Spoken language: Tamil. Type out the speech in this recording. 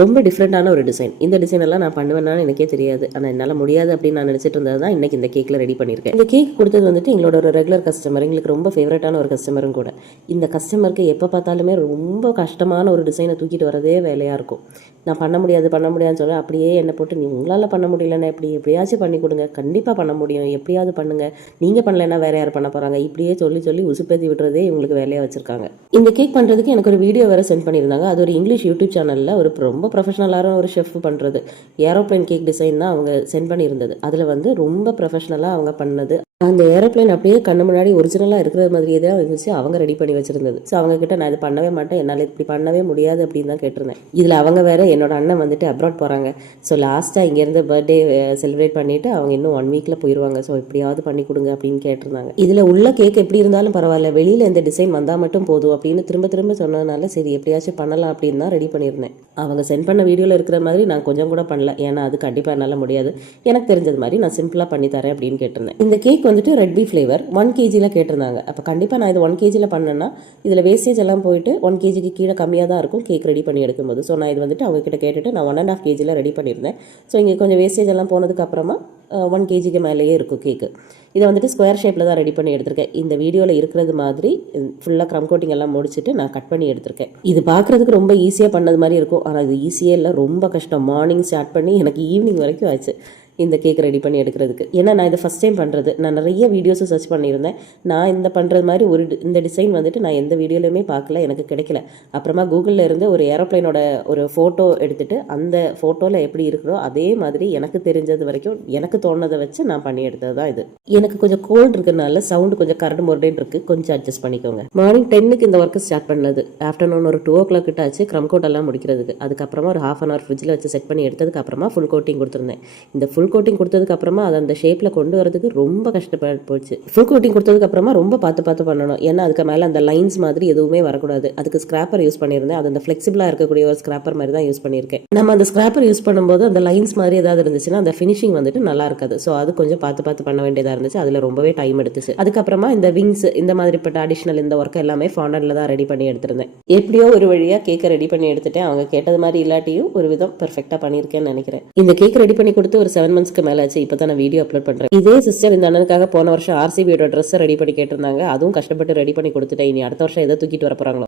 ரொம்ப டிஃப்ரெண்ட்டான ஒரு டிசைன். இந்த டிசைன் எல்லாம் நான் பண்ணுவேன்னான்னு எனக்கே தெரியாது. ஆனால் என்னால் முடியாது அப்படின்னு நான் நினச்சிட்டு இருந்தது தான் இன்னைக்கு இந்த கேக்கில் ரெடி பண்ணியிருக்கேன். இந்த கேக் கொடுத்தது வந்துட்டு எங்களோட ஒரு ரெகுலர் கஸ்டமர், எங்களுக்கு ரொம்ப ஃபேவரட்டான ஒரு கஸ்டமரும் கூட. இந்த கஸ்டமருக்கு எப்போ பார்த்தாலுமே ரொம்ப கஷ்டமான ஒரு டிசைனை தூக்கிட்டு வரதே வேலையாக இருக்கும். நான் பண்ண முடியாதுன்னு சொல்ல அப்படியே என்னை போட்டு நீ உங்களால் பண்ண முடியலன்னா எப்படியாச்சும் பண்ணி கொடுங்க, கண்டிப்பாக பண்ண முடியும், எப்படியாவது பண்ணுங்க, நீங்கள் பண்ணலைன்னா வேற யார் பண்ண போகிறாங்க, இப்படியே சொல்லி உசுப்பேத்தி விடுறதே இவங்களுக்கு வேலையாக வச்சிருக்காங்க. இந்த கேக் பண்ணுறதுக்கு எனக்கு ஒரு வீடியோ வேறு சென்ட் பண்ணியிருந்தாங்க. அது ஒரு இங்கிலீஷ் யூடியூப் சேனலில் ஒரு ரொம்ப ப்ரொஃபஷனலான ஒரு ஷெஃப் பண்ணுறது ஏரோப்ளைன் கேக் டிசைன் தான் அவங்க சென்ட் பண்ணியிருந்தது. அதில் வந்து ரொம்ப ப்ரொஃபஷனலாக அவங்க பண்ணது. அந்த ஏரோப்ளைன் அப்படியே கண்ணு முன்னாடி ஒரிஜினலாக இருக்கிற மாதிரியே தான் இருந்துச்சு. அவங்க ரெடி பண்ணி வச்சிருந்தது. ஸோ அவங்க கிட்ட நான் இது பண்ணவே மாட்டேன், என்னால் இப்படி பண்ணவே முடியாது அப்படின்னு தான் கேட்டிருந்தேன். இதில் அவங்க வேற என்னோட அண்ணன் வந்துட்டு அப்ராட் போகிறாங்க. ஸோ லாஸ்ட்டாக இங்கேருந்து பர்த்டே செலிப்ரேட் பண்ணிட்டு அவங்க இன்னும் 1 வீக்கில் போயிடுவாங்க. ஸோ எப்படியாவது பண்ணி கொடுங்க அப்படின்னு கேட்டிருந்தாங்க. இதில் உள்ள கேக் எப்படி இருந்தாலும் பரவாயில்ல, வெளியில் இந்த டிசைன் வந்தால் மட்டும் போதும் அப்படின்னு திரும்ப சொன்னதுனால சரி எப்படியாச்சும் பண்ணலாம் அப்படின்னு தான் ரெடி பண்ணியிருந்தேன். அவங்க சென்ட் பண்ண வீடியோவில் இருக்கிற மாதிரி நான் கொஞ்சம் கூட பண்ணல, ஏன்னா அது கண்டிப்பாக என்னால் முடியாது. எனக்கு தெரிஞ்சது மாதிரி நான் சிம்பிளாக பண்ணி தரேன் அப்படின்னு கேட்டிருந்தேன். இந்த கேக் வந்துட்டு ரெட் பீஃப் ஃப்ளேவர் 1 kg கேட்டிருந்தாங்க. அப்போ கண்டிப்பாக நான் இது 1 kg பண்ணேன்னா இதில் வேஸ்டேஜ் எல்லாம் போயிட்டு 1 kg கீழே கம்மியாக தான் இருக்கும் கேக் ரெடி பண்ணி எடுக்கும்போது. ஸோ நான் இது வந்துட்டு அவங்க கிட்ட கேட்டுட்டு நான் 1.5 kg ரெடி பண்ணியிருந்தேன். ஸோ இங்கே கொஞ்சம் வேஸ்டேஜ் எல்லாம் போனதுக்கு அப்புறமா 1 kg மேலேயே இருக்கும் கேக்கு. இதை வந்துட்டு ஸ்கொயர் ஷேப்பில் தான் ரெடி பண்ணி எடுத்திருக்கேன். இந்த வீடியோவில் இருக்கிறது மாதிரி ஃபுல்லாக க்ரம் கோட்டிங் எல்லாம் முடிச்சுட்டு நான் கட் பண்ணி எடுத்திருக்கேன். இது பார்க்குறதுக்கு ரொம்ப ஈஸியாக பண்ணது மாதிரி இருக்கும், ஆனால் இது ஈஸியாக இல்லை, ரொம்ப கஷ்டம். மார்னிங் ஸ்டார்ட் பண்ணி எனக்கு ஈவினிங் வரைக்கும் ஆச்சு இந்த கேக் ரெடி பண்ணி எடுக்கிறதுக்கு. ஏன்னா நான் இதை ஃபஸ்ட் டைம் பண்ணுறது. நான் நிறைய வீடியோஸும் சர்ச் பண்ணியிருந்தேன். நான் இந்த பண்ணுறது மாதிரி இந்த டிசைன் வந்துட்டு நான் எந்த வீடியோலையுமே பார்க்கல, எனக்கு கிடைக்கல. அப்புறமா கூகுளில் இருந்து ஒரு ஏரோப்ளைனோட ஒரு ஃபோட்டோ எடுத்துகிட்டு அந்த ஃபோட்டோவில் எப்படி இருக்கிறோ அதே மாதிரி எனக்கு தெரிஞ்சது வரைக்கும் எனக்கு தோணுதை வச்சு நான் பண்ணி எடுத்தது தான் இது. எனக்கு கொஞ்சம் கோல்டு இருக்கிறதுனால சவுண்டு கொஞ்சம் கரடு முரடேன்னு இருக்குது, கொஞ்சம் அட்ஜஸ்ட் பண்ணிக்கோங்க. மார்னிங் 10க்கு இந்த ஒர்க்கு ஸ்டார்ட் பண்ணது. ஆஃப்டர்நூன் ஒரு 2 o'clock கிட்ட ஆச்சு க்ரம் கோட் எல்லாம் முடிக்கிறதுக்கு. அதுக்கப்புறமா ஒரு 1/2 hour ஃப்ரிட்ஜில் வச்சு செட் பண்ணி எடுத்ததுக்கு அப்புறமா ஃபுல் கோட்டிங் கொடுத்துருந்தேன். இந்த ஃபுல் கோட்டிங் கொடுத்ததுக்கு அப்புறமா அதை அந்த ஷேப்பில் கொண்டு வரதுக்கு ரொம்ப கஷ்டப்பட்டு போச்சு. ஃபுல் கோட்டிங் கொடுத்ததுக்கு அப்புறமா ரொம்ப பார்த்து பண்ணணும். ஏன்னா அதுக்கு மேலே அந்த லைன்ஸ் மாதிரி எதுவுமே வரக்கூடாது. அதுக்கு ஸ்கிராப்பர் யூஸ் பண்ணியிருந்தேன். அது அந்த ஃப்ளெக்சிபிளாக இருக்கக்கூடிய ஒரு ஸ்கிராப்பர் மாதிரி தான் யூஸ் பண்ணியிருக்கேன். நம்ம அந்த ஸ்கிராப்பர் யூஸ் பண்ணும்போது அந்த லைன்ஸ் மாதிரி ஏதாவது இருந்துச்சுன்னா அந்த ஃபினிஷிங் வந்துட்டு நல்லா இருக்காது. ஸோ அது கொஞ்சம் பார்த்து பண்ண வேண்டியதாக இருந்துச்சு. அதில் ரொம்பவே டைம் எடுத்துச்சு. அதுக்கப்புறமா இந்த விங்ஸ் இந்த மாதிரிப்பட்ட அடிஷனல் இந்த ஒர்க் எல்லாமே ஃபாண்டன்ல தான் ரெடி பண்ணி எடுத்திருந்தேன். எப்படியோ ஒரு வழியாக கேக்கை ரெடி பண்ணி எடுத்துட்டேன். அவங்க கேட்டது மாதிரி இல்லாட்டியும் ஒரு விதம் பெர்ஃபெக்டாக பண்ணியிருக்கேன்னு நினைக்கிறேன். இந்த கேக் ரெடி பண்ணி கொடுத்து ஒரு 7 months மேலே ஆச்சு. இப்போ தான் நான் வீடியோ அப்லோட் பண்ணுறேன். இதே சிஸ்டர் இந்த அண்ணனுக்காக போன வருஷம் RCBயோட ட்ரெஸ்ஸை ரெடி பண்ணி கேட்டிருந்தாங்க. அதுவும் கஷ்டப்பட்டு ரெடி பண்ணி கொடுத்துட்டேன். இனி அடுத்த வருஷம் எதை தூக்கிட்டு வர போகிறாங்களோ.